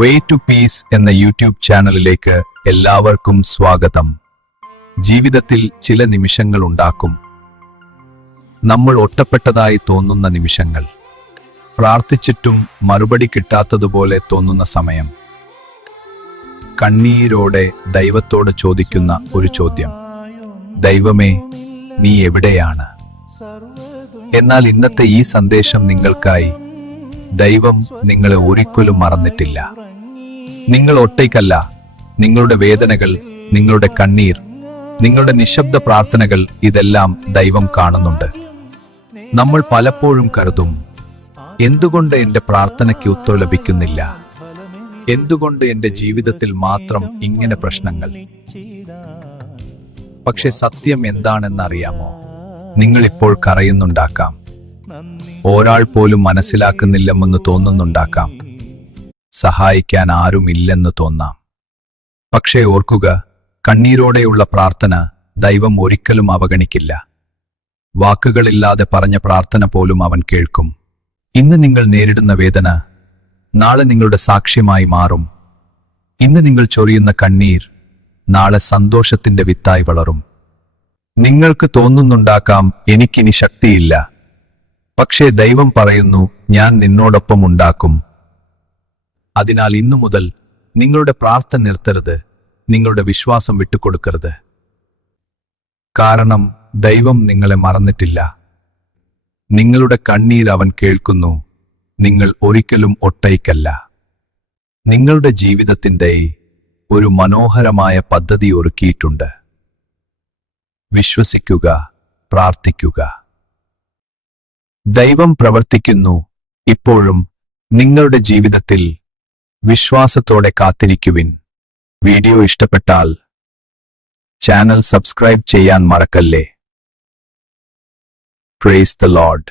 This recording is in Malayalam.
വേ ടു പീസ് എന്ന യൂട്യൂബ് ചാനലിലേക്ക് എല്ലാവർക്കും സ്വാഗതം. ജീവിതത്തിൽ ചില നിമിഷങ്ങൾ ഉണ്ടാക്കും, നമ്മൾ ഒറ്റപ്പെട്ടതായി തോന്നുന്ന നിമിഷങ്ങൾ, പ്രാർത്ഥിച്ചിട്ടും മറുപടി കിട്ടാത്തതുപോലെ തോന്നുന്ന സമയം, കണ്ണീരോടെ ദൈവത്തോട് ചോദിക്കുന്ന ഒരു ചോദ്യം, ദൈവമേ, നീ എവിടെയാണ്? എന്നാൽ ഇന്നത്തെ ഈ സന്ദേശം നിങ്ങൾക്കായി. ദൈവം നിങ്ങളെ ഒരിക്കലും മറന്നിട്ടില്ല. നിങ്ങൾ ഒറ്റയ്ക്കല്ല. നിങ്ങളുടെ വേദനകൾ, നിങ്ങളുടെ കണ്ണീർ, നിങ്ങളുടെ നിശബ്ദ പ്രാർത്ഥനകൾ ഇതെല്ലാം ദൈവം കാണുന്നുണ്ട്. നമ്മൾ പലപ്പോഴും കരുതും, എന്തുകൊണ്ട് എന്റെ പ്രാർത്ഥനയ്ക്ക് ഉത്തരം ലഭിക്കുന്നില്ല? എന്തുകൊണ്ട് എന്റെ ജീവിതത്തിൽ മാത്രം ഇങ്ങനെ പ്രശ്നങ്ങൾ? പക്ഷെ സത്യം എന്താണെന്നറിയാമോ? നിങ്ങൾ ഇപ്പോൾ കരയുന്നുണ്ടാക്കാം, ഒരാൾ പോലും മനസ്സിലാക്കുന്നില്ലെന്ന് തോന്നുന്നുണ്ടാക്കാം, സഹായിക്കാൻ ആരുമില്ലെന്ന് തോന്നാം. പക്ഷേ ഓർക്കുക, കണ്ണീരോടെയുള്ള പ്രാർത്ഥന ദൈവം ഒരിക്കലും അവഗണിക്കില്ല. വാക്കുകളില്ലാതെ പറഞ്ഞ പ്രാർത്ഥന പോലും അവൻ കേൾക്കും. ഇന്ന് നിങ്ങൾ നേരിടുന്ന വേദന നാളെ നിങ്ങളുടെ സാക്ഷ്യമായി മാറും. ഇന്ന് നിങ്ങൾ ചൊരിയുന്ന കണ്ണീർ നാളെ സന്തോഷത്തിന്റെ വിത്തായി വളരും. നിങ്ങൾക്ക് തോന്നുന്നുണ്ടാക്കാം, എനിക്കിനി ശക്തിയില്ല. പക്ഷേ ദൈവം പറയുന്നു, ഞാൻ നിന്നോടൊപ്പം ഉണ്ടാക്കും. അതിനാൽ ഇന്നു മുതൽ നിങ്ങളുടെ പ്രാർത്ഥന നിർത്തരുത്, നിങ്ങളുടെ വിശ്വാസം വിട്ടുകൊടുക്കരുത്. കാരണം ദൈവം നിങ്ങളെ മറന്നിട്ടില്ല. നിങ്ങളുടെ കണ്ണീർ അവൻ കേൾക്കുന്നു. നിങ്ങൾ ഒരിക്കലും ഒറ്റയ്ക്കല്ല. നിങ്ങളുടെ ജീവിതത്തിന്റെ ഒരു മനോഹരമായ പദ്ധതി ഒരുക്കിയിട്ടുണ്ട്. വിശ്വസിക്കുക, പ്രാർത്ഥിക്കുക. ദൈവം പ്രവർത്തിക്കുന്നു. ഇപ്പോഴും നിങ്ങളുടെ ജീവിതത്തിൽ വിശ്വാസത്തോടെ കാത്തിരിക്കുവിൻ. വീഡിയോ ഇഷ്ടപ്പെട്ടാൽ ചാനൽ സബ്സ്ക്രൈബ് ചെയ്യാൻ മറക്കല്ലേ. Praise the Lord.